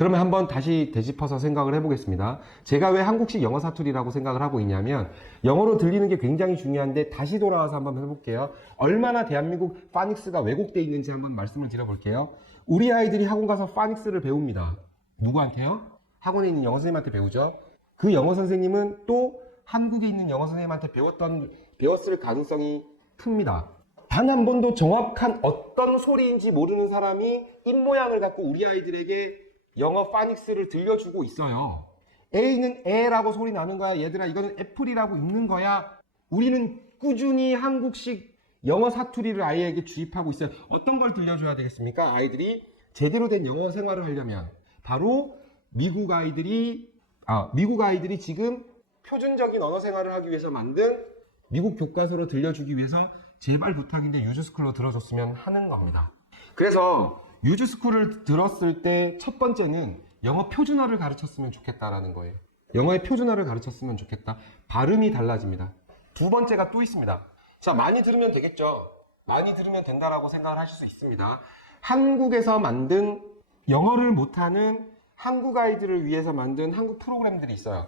그러면 한번 다시 되짚어서 생각을 해보겠습니다. 제가 왜 한국식 영어 사투리라고 생각을 하고 있냐면 영어로 들리는 게 굉장히 중요한데 다시 돌아와서 한번 해볼게요. 얼마나 대한민국 파닉스가 왜곡돼 있는지 한번 말씀을 드려볼게요. 우리 아이들이 학원 가서 파닉스를 배웁니다. 누구한테요? 학원에 있는 영어 선생님한테 배우죠. 그 영어 선생님은 또 한국에 있는 영어 선생님한테 배웠던 배웠을 가능성이 큽니다. 단한 번도 정확한 어떤 소리인지 모르는 사람이 입모양을 갖고 우리 아이들에게 영어 파닉스를 들려주고 있어요. A는 에라고 소리 나는 거야. 얘들아, 이거는 애플이라고 읽는 거야. 우리는 꾸준히 한국식 영어 사투리를 아이에게 주입하고 있어요. 어떤 걸 들려줘야 되겠습니까? 아이들이 제대로 된 영어 생활을 하려면 바로 미국 아이들이 아, 미국 아이들이 지금 표준적인 언어 생활을 하기 위해서 만든 미국 교과서로 들려주기 위해서 제발 부탁인데 유즈스쿨로 들어줬으면 하는 겁니다. 그래서 유즈스쿨을 들었을 때 첫 번째는 영어 표준어를 가르쳤으면 좋겠다라는 거예요. 영어의 표준어를 가르쳤으면 좋겠다. 발음이 달라집니다. 두 번째가 또 있습니다. 자, 많이 들으면 되겠죠? 많이 들으면 된다라고 생각을 하실 수 있습니다. 한국에서 만든 영어를 못하는 한국 아이들을 위해서 만든 한국 프로그램들이 있어요.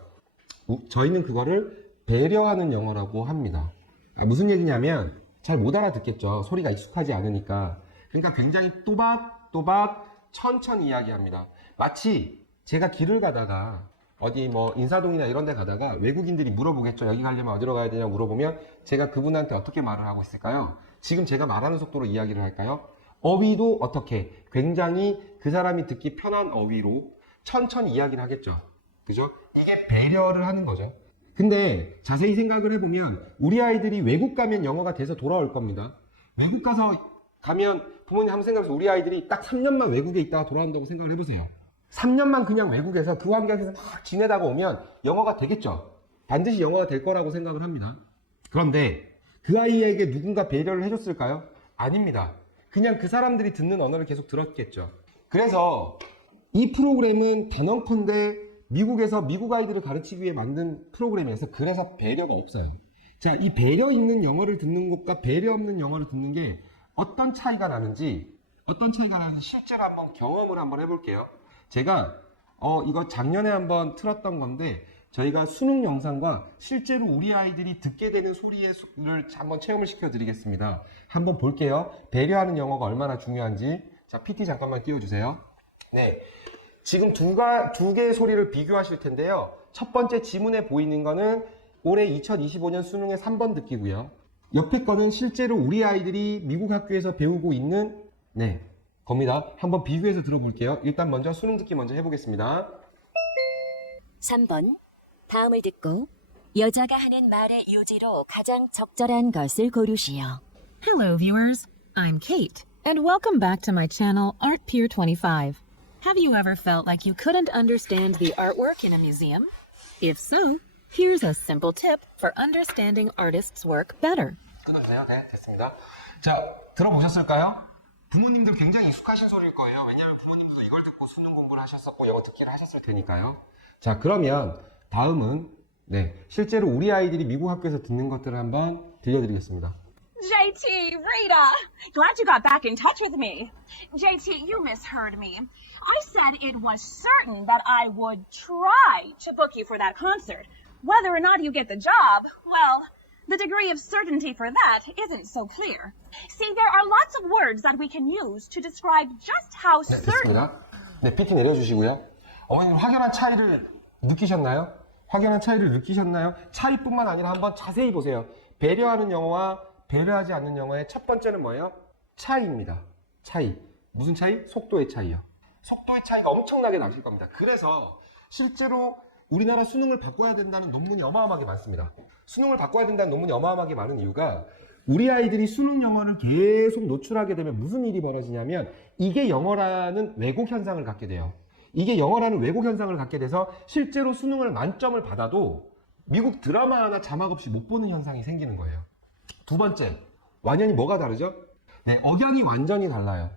우- 저희는 그거를 배려하는 영어라고 합니다. 아, 무슨 얘기냐면 잘 못 알아듣겠죠. 소리가 익숙하지 않으니까. 그러니까 굉장히 또박 또박 천천히 이야기합니다. 마치 제가 길을 가다가 어디 뭐 인사동이나 이런 데 가다가 외국인들이 물어보겠죠. 여기 가려면 어디로 가야 되냐 물어보면 제가 그분한테 어떻게 말을 하고 있을까요? 지금 제가 말하는 속도로 이야기를 할까요? 어휘도 어떻게 굉장히 그 사람이 듣기 편한 어휘로 천천히 이야기를 하겠죠. 그죠? 이게 배려를 하는 거죠. 근데 자세히 생각을 해보면 우리 아이들이 외국 가면 영어가 돼서 돌아올 겁니다. 외국 가서 가면 부모님 한번 생각해보세요. 우리 아이들이 딱 3년만 외국에 있다가 돌아온다고 생각을 해보세요. 3년만 그냥 외국에서 그 환경에서 막 지내다가 오면 영어가 되겠죠. 반드시 영어가 될 거라고 생각을 합니다. 그런데 그 아이에게 누군가 배려를 해줬을까요? 아닙니다. 그냥 그 사람들이 듣는 언어를 계속 들었겠죠. 그래서 이 프로그램은 단언컨대 미국에서 미국 아이들을 가르치기 위해 만든 프로그램이어서 그래서 배려가 없어요. 자, 이 배려 있는 영어를 듣는 것과 배려 없는 영어를 듣는 게 어떤 차이가 나는지 어떤 차이가 나는지 실제로 한번 경험을 한번 해볼게요. 제가 어 이거 작년에 한번 틀었던 건데 저희가 수능 영상과 실제로 우리 아이들이 듣게 되는 소리의 수를 한번 체험을 시켜드리겠습니다. 한번 볼게요. 배려하는 영어가 얼마나 중요한지. 자, PT 잠깐만 띄워주세요. 네. 지금 두, 가, 두 개의 소리를 비교하실 텐데요. 첫 번째 지문에 보이는 거는 올해 2025년 수능의 3번 듣기고요. 옆에 거는 실제로 우리 아이들이 미국 학교에서 배우고 있는 네 겁니다. 한번 비교해서 들어볼게요. 일단 먼저 수능 듣기 먼저 해보겠습니다. 3번 다음을 듣고 여자가 하는 말의 요지로 가장 적절한 것을 고르시오. Hello, viewers. I'm Kate, and welcome back to my channel, Art Pier 25. Have you ever felt like you couldn't understand the artwork in a museum? If so, here's a simple tip for understanding artists' work better. 끊어주세요. 네, 됐습니다. 자, 들어보셨을까요? 부모님들 굉장히 익숙하신 소리일 거예요. 왜냐하면 부모님들도 이걸 듣고 수능 공부를 하셨었고 영어 듣기를 하셨을 테니까요. 자, 그러면 다음은 네, 실제로 우리 아이들이 미국 학교에서 듣는 것들을 한번 들려드리겠습니다. JT, Rita, glad you got back in touch with me. JT, you misheard me. I said it was certain that I would try to book you for that concert. Whether or not you get the job, well, the degree of certainty for that isn't so clear. See, there are lots of words that we can use to describe just how 네, certain. 됐습니다. 네, PT 내려주시고요. 어머님 확연한 차이를 느끼셨나요? 확연한 차이를 느끼셨나요? 차이뿐만 아니라 한번 자세히 보세요. 배려하는 영어와 배려하지 않는 영어의 첫 번째는 뭐예요? 차이입니다. 차이. 무슨 차이? 속도의 차이요. 속도의 차이가 엄청나게 나실 겁니다. 그래서 실제로 우리나라 수능을 바꿔야 된다는 논문이 어마어마하게 많습니다. 수능을 바꿔야 된다는 논문이 어마어마하게 많은 이유가 우리 아이들이 수능 영어를 계속 노출하게 되면 무슨 일이 벌어지냐면 이게 영어라는 왜곡 현상을 갖게 돼요. 이게 영어라는 왜곡 현상을 갖게 돼서 실제로 수능을 만점을 받아도 미국 드라마 하나 자막 없이 못 보는 현상이 생기는 거예요. 두 번째, 완전히 뭐가 다르죠? 네, 억양이 완전히 달라요.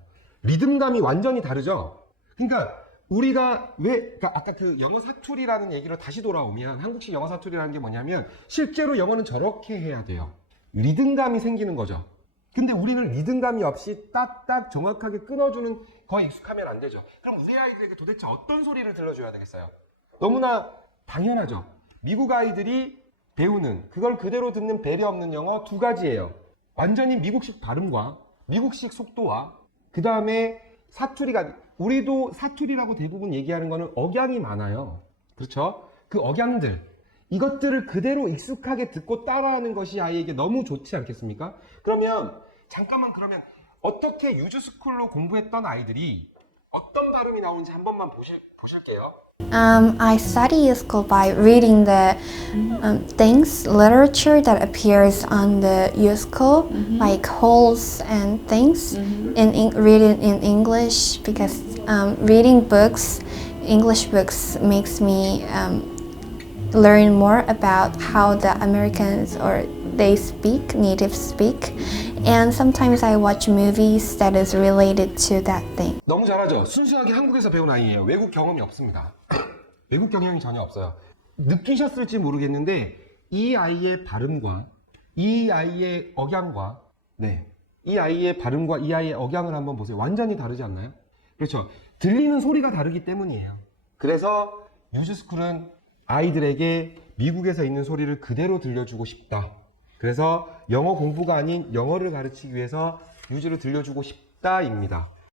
리듬감이 완전히 다르죠? 그러니까 우리가 왜, 그러니까 아까 그 영어 사투리라는 얘기로 다시 돌아오면 한국식 영어 사투리라는 게 뭐냐면 실제로 영어는 저렇게 해야 돼요. 리듬감이 생기는 거죠. 근데 우리는 리듬감이 없이 딱딱 정확하게 끊어주는 거에 익숙하면 안 되죠. 그럼 우리 아이들에게 도대체 어떤 소리를 들려줘야 되겠어요? 너무나 당연하죠. 미국 아이들이 배우는 그걸 그대로 듣는 배려 없는 영어 두 가지예요. 완전히 미국식 발음과 미국식 속도와 그 다음에 사투리가 우리도 사투리라고 대부분 얘기하는 거는 억양이 많아요. 그렇죠? 그 억양들 이것들을 그대로 익숙하게 듣고 따라하는 것이 아이에게 너무 좋지 않겠습니까? 그러면 잠깐만 그러면 어떻게 유즈스쿨로 공부했던 아이들이 어떤 발음이 나오는지 한 번만 보실, 보실게요. Um, I study in school by reading the um, things, literature that appears on the U school, like holes and things, in, in reading in English because um, reading books, English books, makes me um, learn more about how the Americans or they speak, native speak, and sometimes I watch movies that is related to that thing. 너무 잘하죠? 순수하게 한국에서 배운 아이예요. 외국 경험이 없습니다. 외국 경험이 전혀 없어요. 느끼셨을지 모르겠는데 이 아이의 발음과 이 아이의 억양과 네. 이 아이의 발음과 이 아이의 억양을 한번 보세요. 완전히 다르지 않나요? 그렇죠. 들리는 소리가 다르기 때문이에요. 그래서 유즈스쿨은 아이들에게 미국에서 있는 소리를 그대로 들려주고 싶다. 그래서 영어 공부가 아닌 영어를 가르치기 위해서 유즈를 들려주고 싶다입니다.